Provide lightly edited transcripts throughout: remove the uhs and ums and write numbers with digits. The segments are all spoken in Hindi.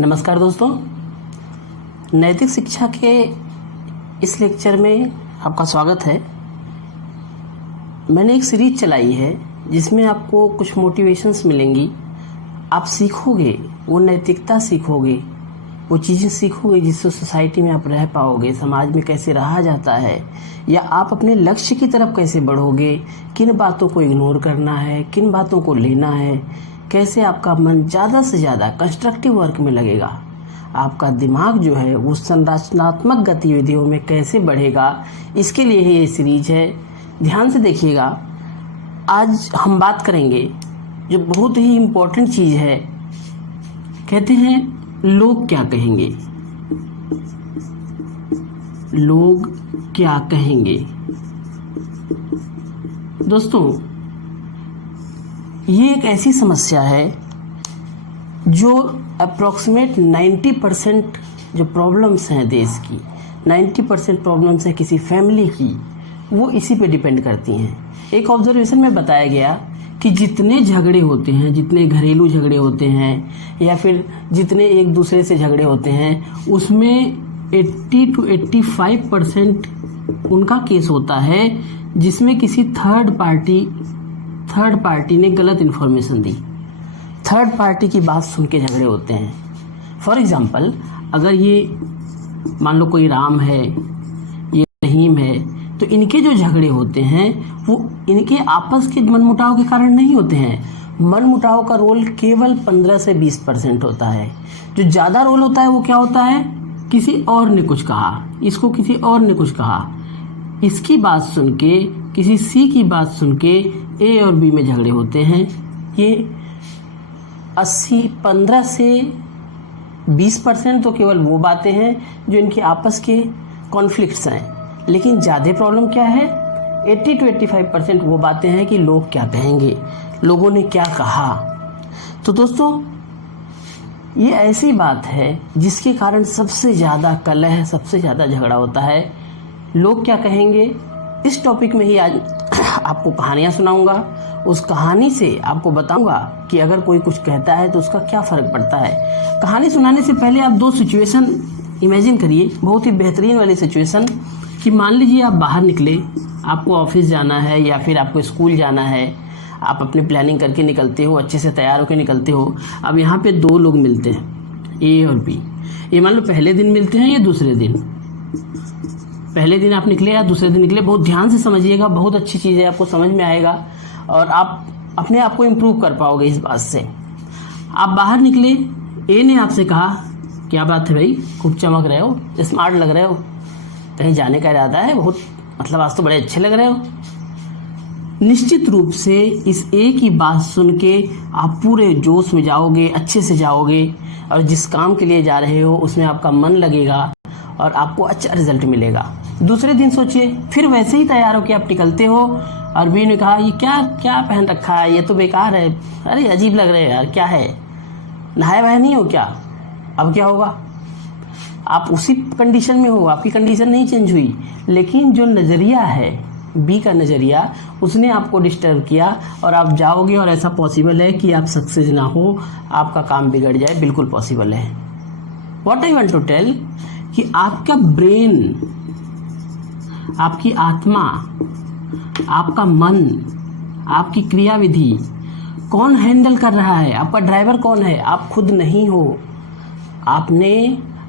नमस्कार दोस्तों, नैतिक शिक्षा के इस लेक्चर में आपका स्वागत है। मैंने एक सीरीज चलाई है जिसमें आपको कुछ मोटिवेशंस मिलेंगी। आप सीखोगे, वो नैतिकता सीखोगे, वो चीज़ें सीखोगे जिससे सोसाइटी में आप रह पाओगे, समाज में कैसे रहा जाता है, या आप अपने लक्ष्य की तरफ कैसे बढ़ोगे, किन बातों को इग्नोर करना है, किन बातों को लेना है, कैसे आपका मन ज़्यादा से ज़्यादा कंस्ट्रक्टिव वर्क में लगेगा, आपका दिमाग जो है वो संरचनात्मक गतिविधियों में कैसे बढ़ेगा, इसके लिए ही ये सीरीज है। ध्यान से देखिएगा। आज हम बात करेंगे जो बहुत ही इम्पोर्टेंट चीज़ है। कहते हैं लोग क्या कहेंगे, लोग क्या कहेंगे। दोस्तों, ये एक ऐसी समस्या है जो अप्रॉक्सीमेट 90% जो प्रॉब्लम्स हैं देश की, 90% प्रॉब्लम्स हैं किसी फैमिली की, वो इसी पे डिपेंड करती हैं। एक ऑब्जर्वेशन में बताया गया कि जितने झगड़े होते हैं, जितने घरेलू झगड़े होते हैं या फिर जितने एक दूसरे से झगड़े होते हैं, उसमें 80 to 85% उनका केस होता है जिसमें किसी थर्ड पार्टी ने गलत इन्फॉर्मेशन दी, थर्ड पार्टी की बात सुन के झगड़े होते हैं। फॉर एग्जाम्पल, अगर ये मान लो कोई राम है, ये रहीम है, तो इनके जो झगड़े होते हैं वो इनके आपस के मनमुटाव के कारण नहीं होते हैं। मनमुटाव का रोल केवल 15 से 20% होता है। जो ज़्यादा रोल होता है वो क्या होता है, किसी और ने कुछ कहा, इसको किसी और ने कुछ कहा, इसकी बात सुन के, किसी सी की बात सुन के ए और बी में झगड़े होते हैं। ये 15 से 20% तो केवल वो बातें हैं जो इनके आपस के कॉन्फ्लिक्ट्स हैं, लेकिन ज़्यादा प्रॉब्लम क्या है, 80 to 85% वो बातें हैं कि लोग क्या कहेंगे, लोगों ने क्या कहा। तो दोस्तों, ये ऐसी बात है जिसके कारण सबसे ज़्यादा कलह, सबसे ज़्यादा झगड़ा होता है। लोग क्या कहेंगे, इस टॉपिक में ही आज आपको कहानियाँ सुनाऊंगा। उस कहानी से आपको बताऊंगा कि अगर कोई कुछ कहता है तो उसका क्या फ़र्क पड़ता है। कहानी सुनाने से पहले आप दो सिचुएशन इमेजिन करिए, बहुत ही बेहतरीन वाली सिचुएशन, कि मान लीजिए आप बाहर निकले, आपको ऑफिस जाना है या फिर आपको स्कूल जाना है, आप अपनी प्लानिंग करके निकलते हो, अच्छे से तैयार होकर निकलते हो। अब यहाँ पे दो लोग मिलते हैं, ए और बी। ये मान लो पहले दिन मिलते हैं या दूसरे दिन। पहले दिन आप निकले या दूसरे दिन निकले, बहुत ध्यान से समझिएगा, बहुत अच्छी चीज़ है, आपको समझ में आएगा और आप अपने आप को इम्प्रूव कर पाओगे इस बात से। आप बाहर निकले, ए ने आपसे कहा, क्या बात है भाई, खूब चमक रहे हो, स्मार्ट लग रहे हो, कहीं जाने का इरादा है, बहुत मतलब आज तो बड़े अच्छे लग रहे हो। निश्चित रूप से इस ए की बात सुन के आप पूरे जोश में जाओगे, अच्छे से जाओगे और जिस काम के लिए जा रहे हो उसमें आपका मन लगेगा और आपको अच्छा रिजल्ट मिलेगा। दूसरे दिन सोचिए, फिर वैसे ही तैयार हो के आप निकलते हो और बी ने कहा, ये क्या क्या पहन रखा है, ये तो बेकार है, अरे अजीब लग रहे हैं यार, क्या है, नहाए वहाए नहीं हो क्या। अब क्या होगा, आप उसी कंडीशन में हो, आपकी कंडीशन नहीं चेंज हुई, लेकिन जो नज़रिया है बी का नज़रिया, उसने आपको डिस्टर्ब किया और आप जाओगे और ऐसा पॉसिबल है कि आप सक्सेस ना हो, आपका काम बिगड़ जाए, बिल्कुल पॉसिबल है। What I want to tell कि आपका ब्रेन, आपकी आत्मा, आपका मन, आपकी क्रियाविधि कौन हैंडल कर रहा है, आपका ड्राइवर कौन है, आप खुद नहीं हो। आपने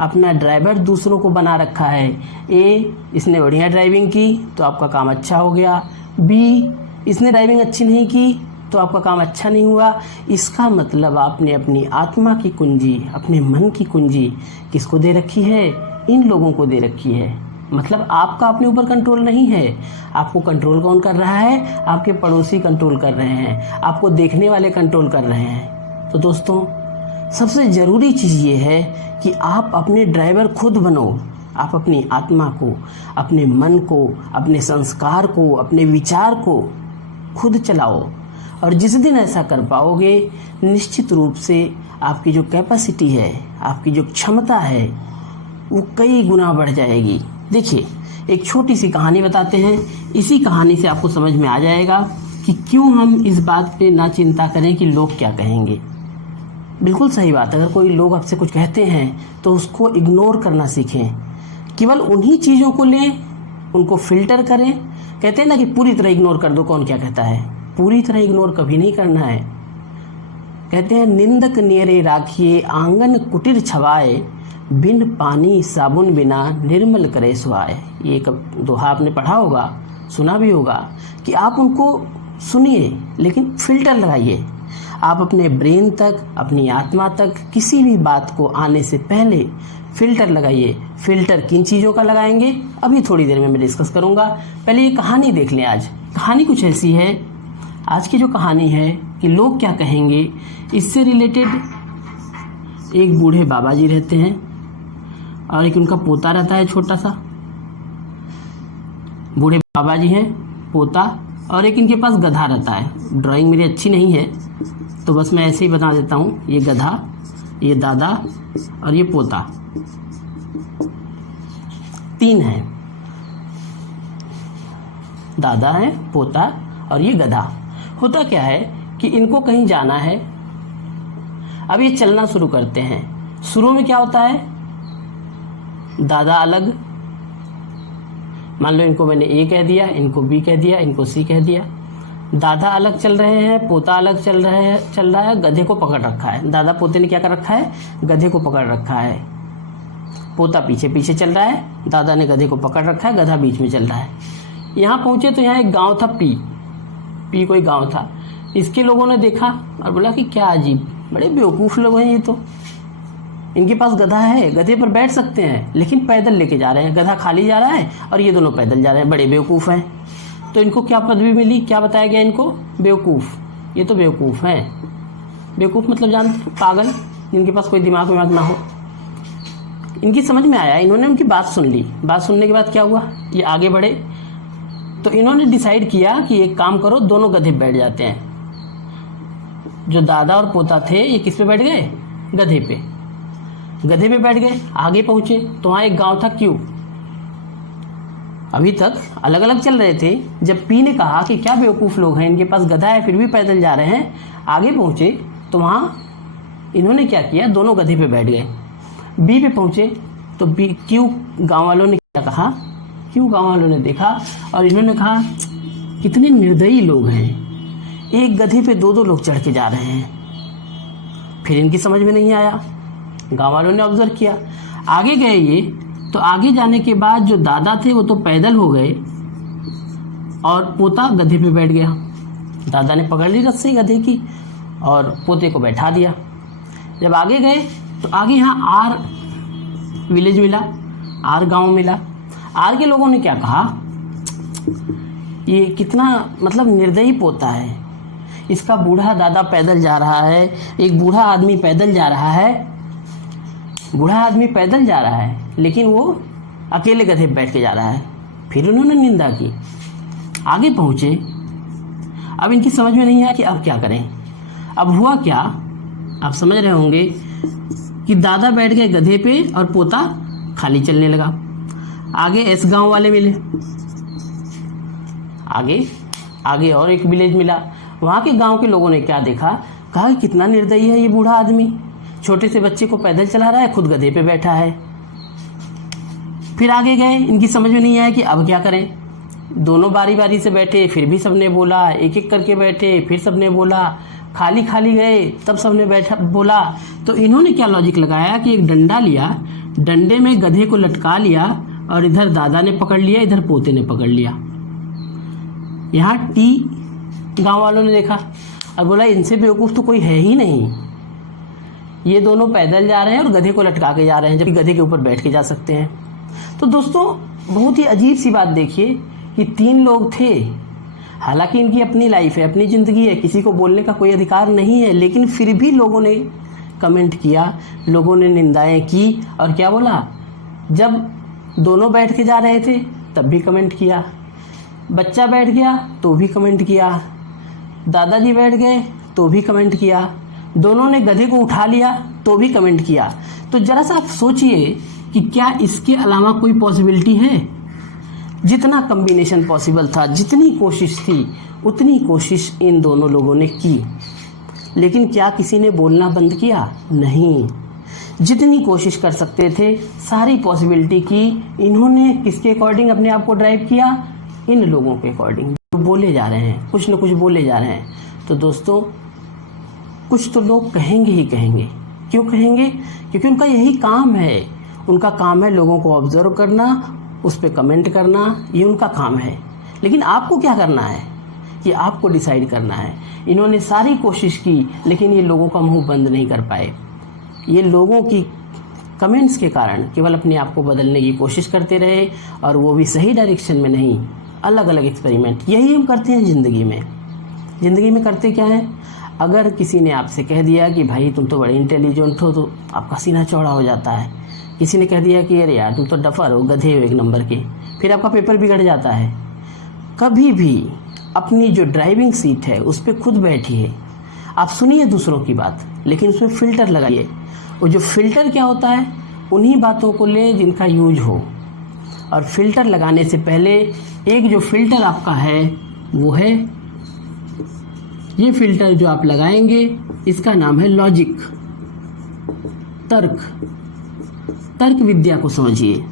अपना ड्राइवर दूसरों को बना रखा है। ए, इसने बढ़िया ड्राइविंग की तो आपका काम अच्छा हो गया, बी, इसने ड्राइविंग अच्छी नहीं की तो आपका काम अच्छा नहीं हुआ। इसका मतलब आपने अपनी आत्मा की कुंजी, अपने मन की कुंजी किसको दे रखी है, इन लोगों को दे रखी है। मतलब आपका अपने ऊपर कंट्रोल नहीं है। आपको कंट्रोल कौन कर रहा है, आपके पड़ोसी कंट्रोल कर रहे हैं, आपको देखने वाले कंट्रोल कर रहे हैं। तो दोस्तों, सबसे ज़रूरी चीज़ ये है कि आप अपने ड्राइवर खुद बनो। आप अपनी आत्मा को, अपने मन को, अपने संस्कार को, अपने विचार को खुद चलाओ। और जिस दिन ऐसा कर पाओगे, निश्चित रूप से आपकी जो कैपेसिटी है, आपकी जो क्षमता है, वो कई गुना बढ़ जाएगी। देखिए, एक छोटी सी कहानी बताते हैं, इसी कहानी से आपको समझ में आ जाएगा कि क्यों हम इस बात पे ना चिंता करें कि लोग क्या कहेंगे। बिल्कुल सही बात है। अगर कोई लोग आपसे कुछ कहते हैं तो उसको इग्नोर करना सीखें, केवल उन्हीं चीज़ों को लें, उनको फिल्टर करें। कहते हैं ना कि पूरी तरह इग्नोर कर दो, कौन क्या कहता है, पूरी तरह इग्नोर कभी नहीं करना है। कहते हैं निंदक नेरे राखिए आंगन कुटीर छवाए, बिन पानी साबुन बिना निर्मल करे सुहाए। ये एक दोहा आपने पढ़ा होगा, सुना भी होगा कि आप उनको सुनिए लेकिन फिल्टर लगाइए। आप अपने ब्रेन तक, अपनी आत्मा तक किसी भी बात को आने से पहले फिल्टर लगाइए। फिल्टर किन चीज़ों का लगाएंगे अभी थोड़ी देर में मैं डिस्कस करूंगा। पहले ये कहानी देख लें। आज कहानी कुछ ऐसी है, आज की जो कहानी है कि लोग क्या कहेंगे, इससे रिलेटेड एक बूढ़े बाबा जी रहते हैं और एक उनका पोता रहता है छोटा सा। बूढ़े बाबा जी हैं, पोता, और एक इनके पास गधा रहता है। ड्राइंग मेरी अच्छी नहीं है तो बस मैं ऐसे ही बता देता हूँ। ये गधा, ये दादा और ये पोता, 3 हैं। दादा है, पोता और ये गधा। होता क्या है कि इनको कहीं जाना है। अब ये चलना शुरू करते हैं। शुरू में क्या होता है, दादा अलग, मान लो इनको मैंने ए कह दिया, इनको बी कह दिया, इनको सी कह दिया। दादा अलग चल रहे हैं, पोता अलग चल रहा है, गधे को पकड़ रखा है। दादा पोते ने क्या कर रखा है, गधे को पकड़ रखा है। पोता पीछे पीछे चल रहा है, दादा ने गधे को पकड़ रखा है, गधा बीच में चल रहा है। यहाँ पहुंचे तो यहाँ एक गांव था, पी कोई गांव था। इसके लोगों ने देखा और बोला कि क्या अजीब, बड़े बेवकूफ़ लोग हैं ये तो, इनके पास गधा है, गधे पर बैठ सकते हैं लेकिन पैदल लेके जा रहे हैं। गधा खाली जा रहा है और ये दोनों पैदल जा रहे हैं, बड़े बेवकूफ़ हैं। तो इनको क्या पदवी मिली, क्या बताया गया इनको, बेवकूफ़। ये तो बेवकूफ़ हैं। बेवकूफ़ मतलब जानते, पागल, जिनके पास कोई दिमाग विमाग ना हो। इनकी समझ में आया, इन्होंने उनकी बात सुन ली। बात सुनने के बाद क्या हुआ, ये आगे बढ़े तो इन्होंने डिसाइड किया कि एक काम करो, दोनों गधे बैठ जाते हैं। जो दादा और पोता थे ये किस पे बैठ गए, गधे पे। गधे पे बैठ गए, आगे पहुंचे तो वहां एक गांव था, क्यों। अभी तक अलग अलग चल रहे थे। जब पी ने कहा कि क्या बेवकूफ़ लोग हैं, इनके पास गधा है फिर भी पैदल जा रहे हैं, आगे पहुंचे तो वहां इन्होंने क्या किया, दोनों गधे पे बैठ गए। बी पे पहुंचे तो बी, क्यों गांव वालों ने क्या कहा, क्यों गांव वालों ने देखा और इन्होंने कहा कितने निर्दयी लोग हैं, एक गधे पे 2-2 लोग चढ़ के जा रहे हैं। फिर इनकी समझ में नहीं आया, गांव वालों ने ऑब्जर्व किया। आगे गए ये तो आगे जाने के बाद जो दादा थे वो तो पैदल हो गए और पोता गधे पे बैठ गया। दादा ने पकड़ ली रस्सी गधे की और पोते को बैठा दिया। जब आगे गए तो आगे यहाँ आर विलेज मिला, आर गांव मिला। आर के लोगों ने क्या कहा, ये कितना मतलब निर्दयी पोता है, इसका बूढ़ा दादा पैदल जा रहा है, एक बूढ़ा आदमी पैदल जा रहा है, बूढ़ा आदमी पैदल जा रहा है लेकिन वो अकेले गधे पे बैठ के जा रहा है। फिर उन्होंने निंदा की। आगे पहुंचे, अब इनकी समझ में नहीं आया कि अब क्या करें। अब हुआ क्या, आप समझ रहे होंगे कि दादा बैठ गए गधे पे और पोता खाली चलने लगा। आगे एस गांव वाले मिले, आगे और एक विलेज मिला। वहां के गांव के लोगों ने क्या देखा, कहा कितना निर्दयी है ये बूढ़ा आदमी, छोटे से बच्चे को पैदल चला रहा है, खुद गधे पे बैठा है। फिर आगे गए, इनकी समझ में नहीं आया कि अब क्या करें। दोनों बारी बारी से बैठे, फिर भी सबने बोला, एक एक करके बैठे, फिर सबने बोला, खाली खाली गए तब सबने बैठा बोला। तो इन्होंने क्या लॉजिक लगाया कि एक डंडा लिया, डंडे में गधे को लटका लिया और इधर दादा ने पकड़ लिया, इधर पोते ने पकड़ लिया। यहाँ टी गांव वालों ने देखा और बोला इनसे बेवकूफ़ तो कोई है ही नहीं, ये दोनों पैदल जा रहे हैं और गधे को लटका के जा रहे हैं, जबकि गधे के ऊपर बैठ के जा सकते हैं। तो दोस्तों बहुत ही अजीब सी बात देखिए कि 3 लोग थे, हालांकि इनकी अपनी लाइफ है, अपनी ज़िंदगी है, किसी को बोलने का कोई अधिकार नहीं है, लेकिन फिर भी लोगों ने कमेंट किया, लोगों ने निंदाएं की और क्या बोला, जब दोनों बैठ के जा रहे थे तब भी कमेंट किया, बच्चा बैठ गया तो भी कमेंट किया, दादाजी बैठ गए तो भी कमेंट किया, दोनों ने गधे को उठा लिया तो भी कमेंट किया। तो जरा सा आप सोचिए कि क्या इसके अलावा कोई पॉसिबिलिटी है। जितना कम्बिनेशन पॉसिबल था, जितनी कोशिश थी, उतनी कोशिश इन दोनों लोगों ने की, लेकिन क्या किसी ने बोलना बंद किया? नहीं। जितनी कोशिश कर सकते थे सारी पॉसिबिलिटी की। इन्होंने किसके अकॉर्डिंग अपने आप को ड्राइव किया? इन लोगों के अकॉर्डिंग जो बोले जा रहे हैं, कुछ न कुछ बोले जा रहे हैं। तो दोस्तों, कुछ तो लोग कहेंगे ही कहेंगे। क्यों कहेंगे? क्योंकि उनका यही काम है। उनका काम है लोगों को ऑब्जर्व करना, उस पर कमेंट करना, ये उनका काम है। लेकिन आपको क्या करना है? कि आपको डिसाइड करना है। इन्होंने सारी कोशिश की लेकिन ये लोगों का मुंह बंद नहीं कर पाए। ये लोगों की कमेंट्स के कारण केवल अपने आप को बदलने की कोशिश करते रहे, और वो भी सही डायरेक्शन में नहीं, अलग अलग एक्सपेरिमेंट। यही हम करते हैं ज़िंदगी में। ज़िंदगी में करते क्या है? अगर किसी ने आपसे कह दिया कि भाई तुम तो बड़े इंटेलिजेंट हो, तो आपका सीना चौड़ा हो जाता है। किसी ने कह दिया कि अरे यार तुम तो डफर हो, गधे हो एक नंबर के, फिर आपका पेपर बिगड़ जाता है। कभी भी अपनी जो ड्राइविंग सीट है उस पर खुद बैठिए। आप सुनिए दूसरों की बात, लेकिन उसमें फ़िल्टर लगाइए। वो जो फ़िल्टर क्या होता है? उन्हीं बातों को ले जिनका यूज हो। और फ़िल्टर लगाने से पहले एक जो फ़िल्टर आपका है वो है, ये फ़िल्टर जो आप लगाएंगे इसका नाम है लॉजिक, तर्क विद्या को समझिए।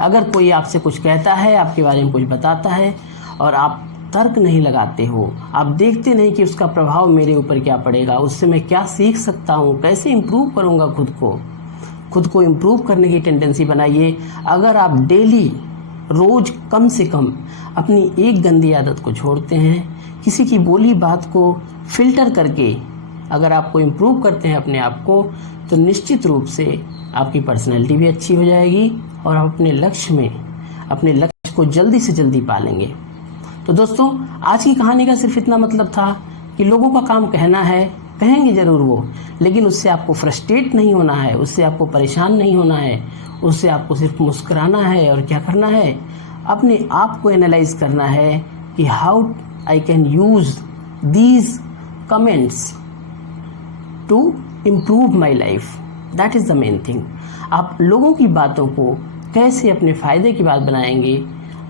अगर कोई आपसे कुछ कहता है, आपके बारे में कुछ बताता है, और आप तर्क नहीं लगाते हो, आप देखते नहीं कि उसका प्रभाव मेरे ऊपर क्या पड़ेगा, उससे मैं क्या सीख सकता हूँ, कैसे इम्प्रूव करूँगा खुद को इम्प्रूव करने की टेंडेंसी बनाइए। अगर आप डेली रोज़ कम से कम अपनी एक गंदी आदत को छोड़ते हैं, किसी की बोली बात को फिल्टर करके अगर आपको इम्प्रूव करते हैं अपने आप को, तो निश्चित रूप से आपकी पर्सनैलिटी भी अच्छी हो जाएगी और आप अपने लक्ष्य को जल्दी से जल्दी पा लेंगे। तो दोस्तों, आज की कहानी का सिर्फ इतना मतलब था कि लोगों का काम कहना है, कहेंगे ज़रूर वो, लेकिन उससे आपको फ्रस्ट्रेट नहीं होना है, उससे आपको परेशान नहीं होना है, उससे आपको सिर्फ मुस्कुराना है। और क्या करना है? अपने आप को एनालाइज करना है कि how I can use these comments to improve my life. That is the main thing. आप लोगों की बातों को कैसे अपने फ़ायदे की बात बनाएंगे,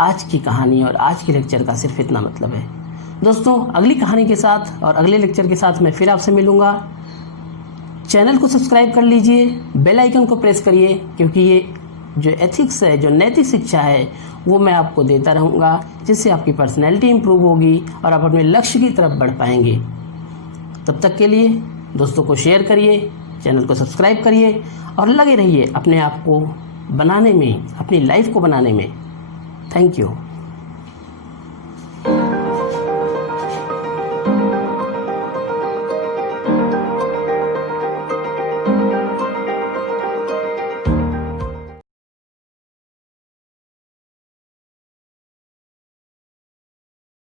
आज की कहानी और आज के लेक्चर का सिर्फ इतना मतलब है। दोस्तों, अगली कहानी के साथ और अगले लेक्चर के साथ मैं फिर आपसे मिलूँगा। चैनल को सब्सक्राइब कर लीजिए, बेल आइकन को प्रेस करिए, क्योंकि ये जो एथिक्स है, जो नैतिक शिक्षा है, वो मैं आपको देता रहूँगा, जिससे आपकी पर्सनैलिटी इम्प्रूव होगी और आप अपने लक्ष्य की तरफ बढ़ पाएंगे। तब तक के लिए दोस्तों को शेयर करिए, चैनल को सब्सक्राइब करिए और लगे रहिए अपने आप को बनाने में, अपनी लाइफ को बनाने में। Thank you.